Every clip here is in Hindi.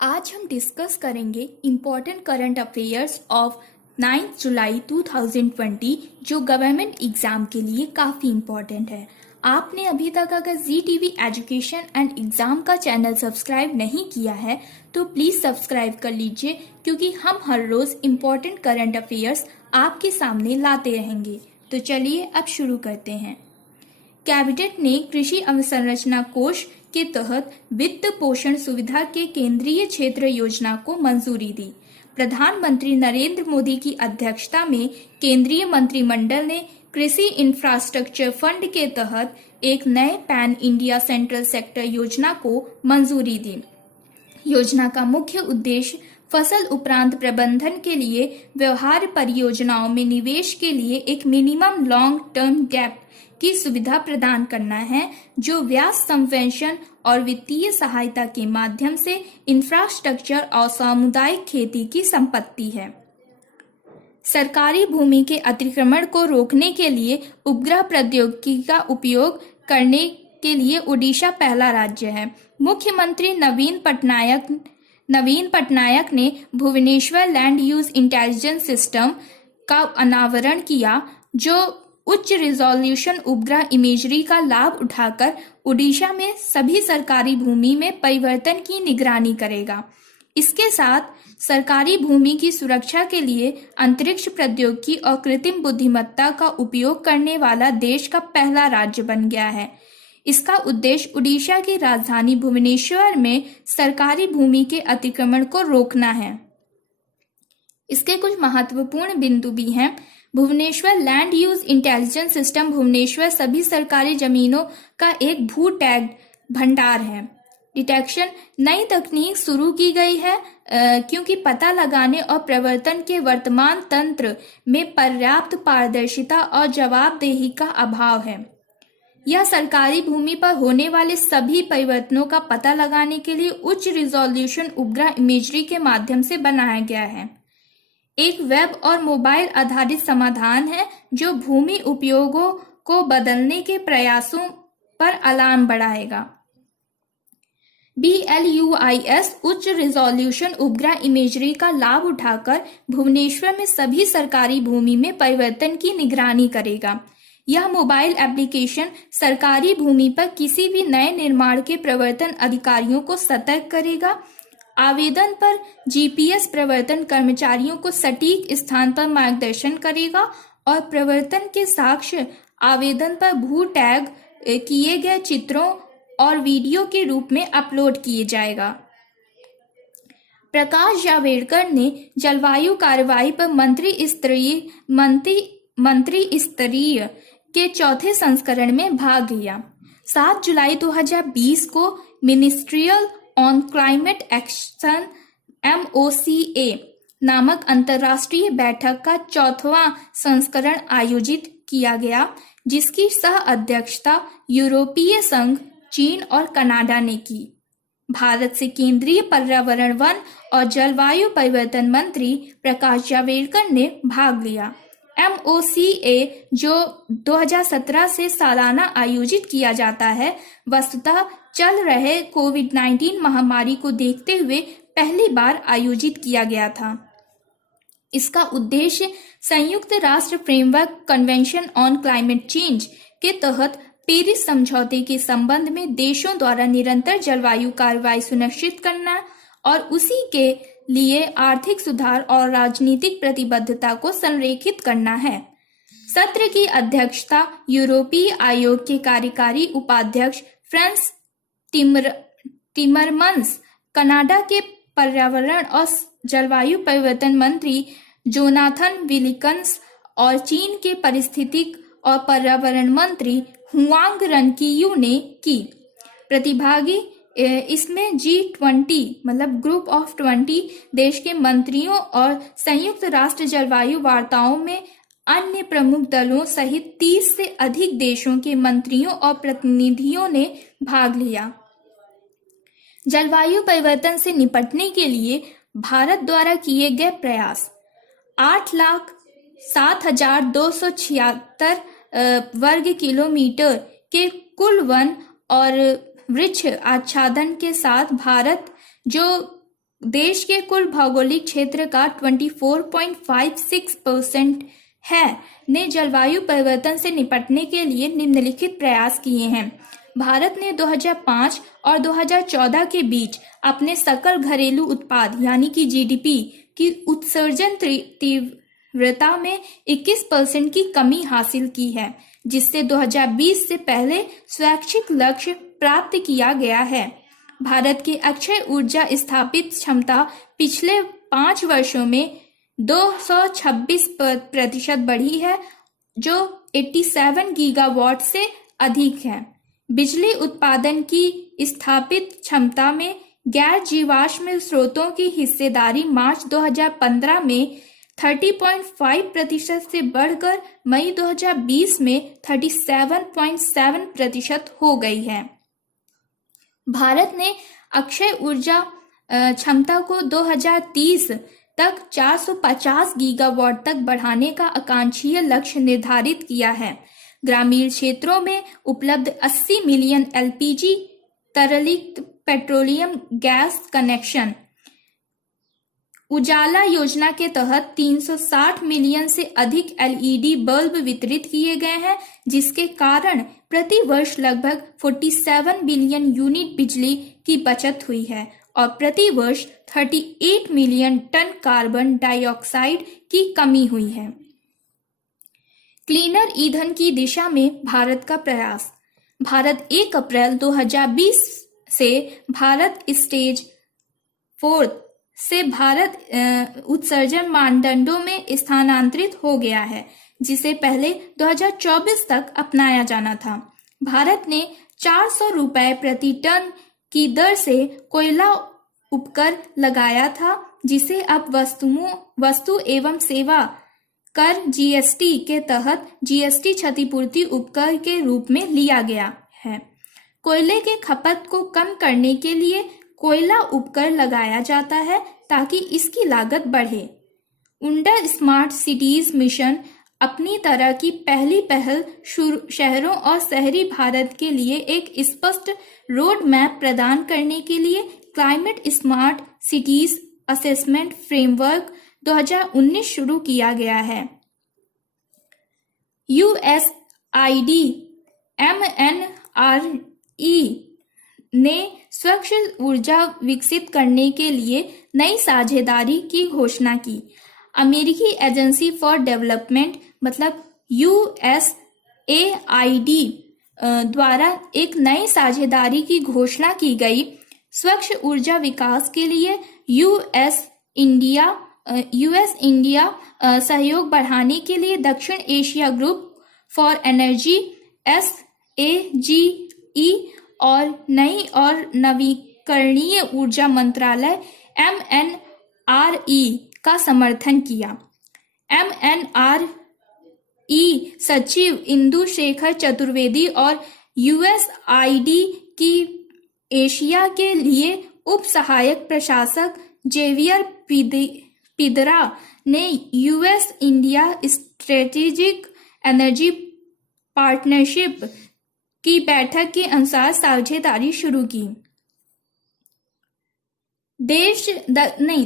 आज हम डिस्कस करेंगे इम्पोर्टेंट करंट अफेयर्स ऑफ 9 जुलाई 2020 जो गवर्नमेंट एग्जाम के लिए काफ़ी इम्पोर्टेंट है। आपने अभी तक अगर जी टीवी एजुकेशन एंड एग्ज़ाम का चैनल सब्सक्राइब नहीं किया है तो प्लीज़ सब्सक्राइब कर लीजिए, क्योंकि हम हर रोज़ इम्पोर्टेंट करंट अफेयर्स आपके सामने लाते रहेंगे। तो चलिए अब शुरू करते हैं। कैबिनेट ने कृषि अवसंरचना कोष के तहत वित्त पोषण सुविधा के केंद्रीय क्षेत्र योजना को मंजूरी दी। प्रधानमंत्री नरेंद्र मोदी की अध्यक्षता में केंद्रीय मंत्रिमंडल ने कृषि इंफ्रास्ट्रक्चर फंड के तहत एक नए पैन इंडिया सेंट्रल सेक्टर योजना को मंजूरी दी। योजना का मुख्य उद्देश्य फसल उपरांत प्रबंधन के लिए व्यवहार्य परियोजनाओं में निवेश के लिए एक मिनिमम लॉन्ग टर्म गैप की सुविधा प्रदान करना है, जो ब्याज सबवेंशन और वित्तीय सहायता के माध्यम से इंफ्रास्ट्रक्चर और सामुदायिक खेती की संपत्ति है। सरकारी भूमि के अतिक्रमण को रोकने के लिए उपग्रह प्रौद्योगिकी का उपयोग करने के लिए ओडिशा पहला राज्य है। मुख्यमंत्री नवीन पटनायक ने Bhubaneswar land use intelligence system का अनावरण किया, जो उच्च रिजोल्यूशन उपग्रह इमेजरी का लाभ उठाकर ओडिशा में सभी सरकारी भूमि में परिवर्तन की निगरानी करेगा। इसके साथ सरकारी भूमि की सुरक्षा के लिए अंतरिक्ष प्रौद्योगिकी और कृत्रिम बुद्धिमत्ता का उपयोग करने वाला देश का पहला राज्य बन गया है। इसका उद्देश्य ओडिशा की राजधानी भुवनेश्वर में सरकारी भूमि के अतिक्रमण को रोकना है। इसके कुछ महत्वपूर्ण बिंदु भी हैं। Bhubaneswar land use intelligence system Bhubaneswar सभी सरकारी जमीनों का एक भू टैग भंडार है। डिटेक्शन नई तकनीक शुरू की गई है, क्योंकि पता लगाने और प्रवर्तन के वर्तमान तंत्र में पर्याप्त पारदर्शिता और जवाबदेही का अभाव है। यह सरकारी भूमि पर होने वाले सभी परिवर्तनों का पता लगाने के लिए उच्च रिजोल्यूशन उपग्रह इमेजरी के माध्यम से बनाया गया है। एक वेब और मोबाइल आधारित समाधान है जो भूमि उपयोगों को बदलने के प्रयासों पर अलार्म बढ़ाएगा। BLUIS उच्च रिजोल्यूशन उपग्रह इमेजरी का लाभ उठाकर भुवनेश्वर में सभी सरकारी भूमि में परिवर्तन की निगरानी करेगा। यह मोबाइल एप्लीकेशन सरकारी भूमि पर किसी भी नए निर्माण के प्रवर्तन अधिकारियों को सतर्क करेगा। आवेदन पर GPS प्रवर्तन कर्मचारियों को सटीक स्थान पर मार्गदर्शन करेगा और प्रवर्तन के साक्ष्य आवेदन पर भू टैग किए गए चित्रों और वीडियो के रूप में अपलोड किए जाएगा। प्रकाश जावड़ेकर ने जलवायु कार्रवाई पर मंत्री स्तरीय के चौथे संस्करण में भाग लिया। 7 जुलाई 2020 को ministerial on climate action MOCA नामक अंतर्राष्ट्रीय बैठक का चौथवा संस्करण आयोजित किया गया, जिसकी सह अध्यक्षता यूरोपीय संघ, चीन और कनाडा ने की। भारत से केंद्रीय पर्यावरण, वन और जलवायु परिवर्तन मंत्री प्रकाश जावड़ेकर ने भाग लिया। MOCA जो 2017 से सालाना आयोजित किया जाता है, वस्तुतः चल रहे कोविड-19 महामारी को देखते हुए पहली बार आयोजित किया गया था। इसका उद्देश्य संयुक्त राष्ट्र framework convention on climate change के तहत पेरिस समझौते के संबंध में देशों द्वारा निरंतर जलवायु कार्रवाई सुनिश्चित करना और उसी के लिए आर्थिक सुधार और राजनीतिक प्रतिबद्धता को संरेखित करना है। सत्र की अध्यक्षता यूरोपीय आयोग के कार्यकारी उपाध्यक्ष फ्रांस टिमरमन्स, कनाडा के पर्यावरण और जलवायु परिवर्तन मंत्री जोनाथन विलिकन्स और चीन के पारिस्थितिक और पर्यावरण मंत्री हुआंग रनकियू ने की। प्रतिभागी इसमें G20 मतलब ग्रुप ऑफ 20 देश के मंत्रियों और संयुक्त राष्ट्र जलवायु वार्ताओं में अन्य प्रमुख दलों सहित 30 से अधिक देशों के मंत्रियों और प्रतिनिधियों ने भाग लिया। जलवायु परिवर्तन से निपटने के लिए भारत द्वारा किए गए प्रयास 8,07,276 वर्ग किलोमीटर के कुल वन और वृक्ष आच्छादन के साथ भारत जो देश के कुल भौगोलिक क्षेत्र का 24.56% है, ने जलवायु परिवर्तन से निपटने के लिए निम्नलिखित प्रयास किए हैं। भारत ने 2005 और 2014 के बीच अपने सकल घरेलू उत्पाद यानी कि जीडीपी की उत्सर्जन तीव्रता में 21% की कमी हासिल की है, जिससे 2020 से पहले स्वैच्छिक लक्ष्य प्राप्त किया गया है। भारत की अक्षय ऊर्जा स्थापित क्षमता पिछले 5 वर्षों में 226% बढ़ी है, जो 87 गीगावाट से अधिक है। बिजली उत्पादन की स्थापित क्षमता में गैर जीवाश्म स्रोतों की हिस्सेदारी मार्च 2015 में 30.5% से बढ़कर मई 2020 में 37.7% हो गई है। भारत ने अक्षय ऊर्जा क्षमता को 2030 तक 450 गीगावाट तक बढ़ाने का आकांक्षीय लक्ष्य निर्धारित किया है। ग्रामीण क्षेत्रों में उपलब्ध 80 मिलियन एलपीजी तरलित पेट्रोलियम गैस कनेक्शन उजाला योजना के तहत 360 मिलियन से अधिक एलईडी बल्ब वितरित किए गए हैं, जिसके कारण प्रति वर्ष लगभग 47 बिलियन यूनिट बिजली की बचत हुई है और प्रति वर्ष 38 मिलियन टन कार्बन डाइऑक्साइड की कमी हुई है। क्लीनर ईंधन की दिशा में भारत का प्रयास। भारत 1 अप्रैल 2020 से भारत स्टेज 4 से भारत उत्सर्जन मानदंडों में स्थानांतरित हो गया है, जिसे पहले 2024 तक अपनाया जाना था। भारत ने 400 रुपये प्रति टन की दर से कोयला उपकर लगाया था, जिसे अब वस्तु एवं सेवा कर जीएसटी के तहत जीएसटी क्षतिपूर्ति उपकर के रूप में लिया गया है। कोयले के खपत को कम करने के लिए कोयला उपकर लगाया जाता है ताकि इसकी लागत बढ़े। अंडर स्मार्ट सिटीज मिशन अपनी तरह की पहली पहल शहरों और शहरी भारत के लिए एक स्पष्ट रोड मैप प्रदान करने के लिए climate smart cities assessment framework 2019 शुरू किया गया है। यूएसआईडी एमएनआरई ने स्वच्छ ऊर्जा विकसित करने के लिए नई साझेदारी की घोषणा की। अमेरिकी एजेंसी फॉर डेवलपमेंट मतलब यूएसएआईडी द्वारा एक नई साझेदारी की घोषणा की गई। स्वच्छ ऊर्जा विकास के लिए यूएस इंडिया सहयोग बढ़ाने के लिए दक्षिण Asia group for energy SAGE और नई और नवीकरणीय ऊर्जा मंत्रालय MNRE का समर्थन किया। MNRE सचिव इंदु शेखर चतुर्वेदी और यूएसआईडी की एशिया के लिए उप सहायक प्रशासक जेवियर पिदरा ने US India strategic energy partnership की बैठक के अनुसार साझेदारी शुरू की।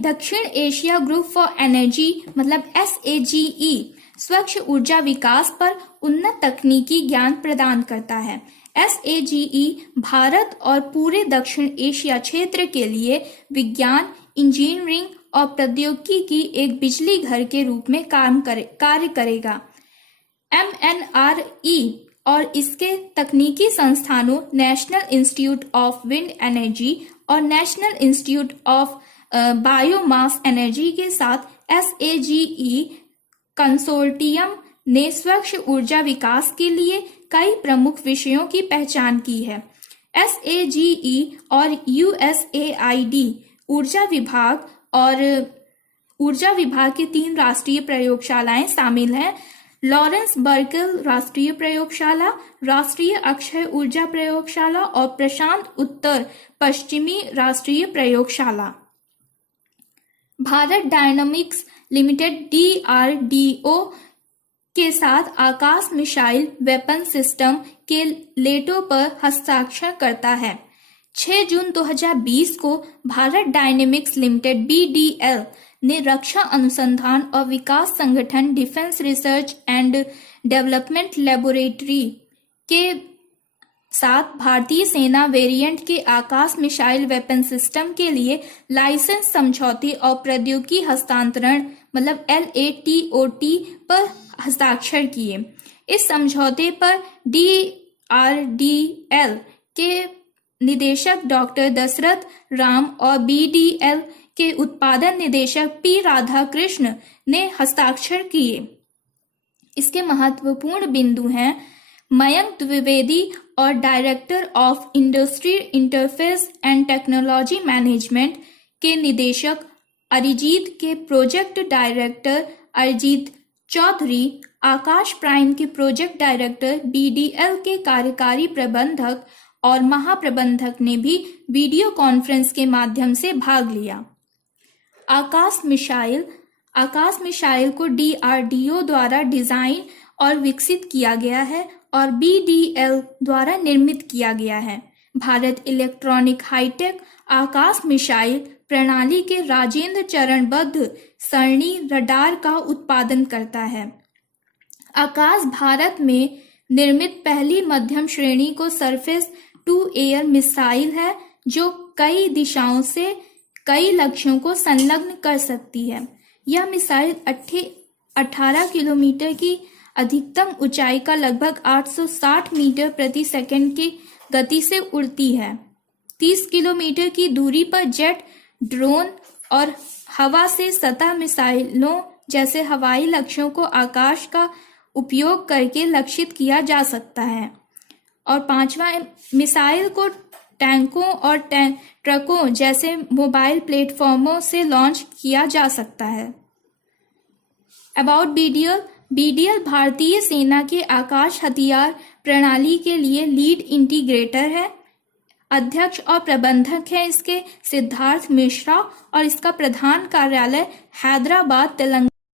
दक्षिण एशिया ग्रुप फॉर एनर्जी मतलब SAGE स्वच्छ ऊर्जा विकास पर उन्नत तकनीकी ज्ञान प्रदान करता है। SAGE भारत और पूरे दक्षिण एशिया क्षेत्र के लिए विज्ञान, इंजीनियरिंग और प्रौद्योगिकी की एक बिजली घर के रूप में कार्य करेगा। MNRE और इसके तकनीकी संस्थानों national institute of wind energy और national institute of biomass energy के साथ SAGE कंसोर्टियम ने स्वच्छ ऊर्जा विकास के लिए कई प्रमुख विषयों की पहचान की है। SAGE और USAID ऊर्जा विभाग की 3 राष्ट्रीय प्रयोगशालाएं शामिल हैं। लॉरेंस बर्कल राष्ट्रीय प्रयोगशाला, राष्ट्रीय अक्षय ऊर्जा प्रयोगशाला और प्रशांत उत्तर पश्चिमी राष्ट्रीय प्रयोगशाला। भारत डायनामिक्स लिमिटेड DRDO के साथ आकाश मिसाइल वेपन सिस्टम के लेटों पर हस्ताक्षर करता है। 6 जून 2020 को भारत डायनेमिक्स लिमिटेड BDL ने रक्षा अनुसंधान और विकास संगठन defence research and development laboratory के साथ भारतीय सेना वेरिएंट के आकाश मिसाइल वेपन सिस्टम के लिए लाइसेंस समझौते और प्रौद्योगिकी हस्तांतरण मतलब LATOT पर हस्ताक्षर किए। इस समझौते पर DRDL के निदेशक डॉक्टर दशरथ राम और BDL के उत्पादन निदेशक P राधाकृष्ण ने हस्ताक्षर किए। इसके महत्वपूर्ण बिंदु हैं मयंक द्विवेदी और director of industry interface and technology management के निदेशक अरिजीत के प्रोजेक्ट डायरेक्टर अरिजीत चौधरी, आकाश प्राइम के प्रोजेक्ट डायरेक्टर BDL के कार्यकारी प्रबंधक और महाप्रबंधक ने भी वीडियो कॉन्फ्रेंस के माध्यम से भाग लिया। आकाश मिसाइल को DRDO द्वारा डिजाइन और विकसित किया गया है और BDL द्वारा निर्मित किया गया है। भारत इलेक्ट्रॉनिक हाईटेक आकाश मिसाइल प्रणाली के राजेंद्र चरणबद्ध सरणी रडार का उत्पादन करता है। आकाश भारत में निर्मित पहली मध्यम श्रेणी को सरफेस टू एयर मिसाइल है जो कई दिशाओं से कई लक्ष्यों को संलग्न कर सकती है। यह मिसाइल 18 किलोमीटर की अधिकतम ऊंचाई का लगभग 860 मीटर प्रति सेकंड की गति से उड़ती है। 30 किलोमीटर की दूरी पर जेट, ड्रोन और हवा से सतह मिसाइलों जैसे हवाई लक्ष्यों को आकाश का उपयोग करके लक्षित किया जा सकता है। और पांचवा, मिसाइल को टैंकों और ट्रकों जैसे मोबाइल प्लेटफॉर्मों से लॉन्च किया जा सकता है। अबाउट BDL भारतीय सेना के आकाश हथियार प्रणाली के लिए लीड इंटीग्रेटर है। अध्यक्ष और प्रबंधक है इसके सिद्धार्थ मिश्रा और इसका प्रधान कार्यालय हैदराबाद, तेलंगाना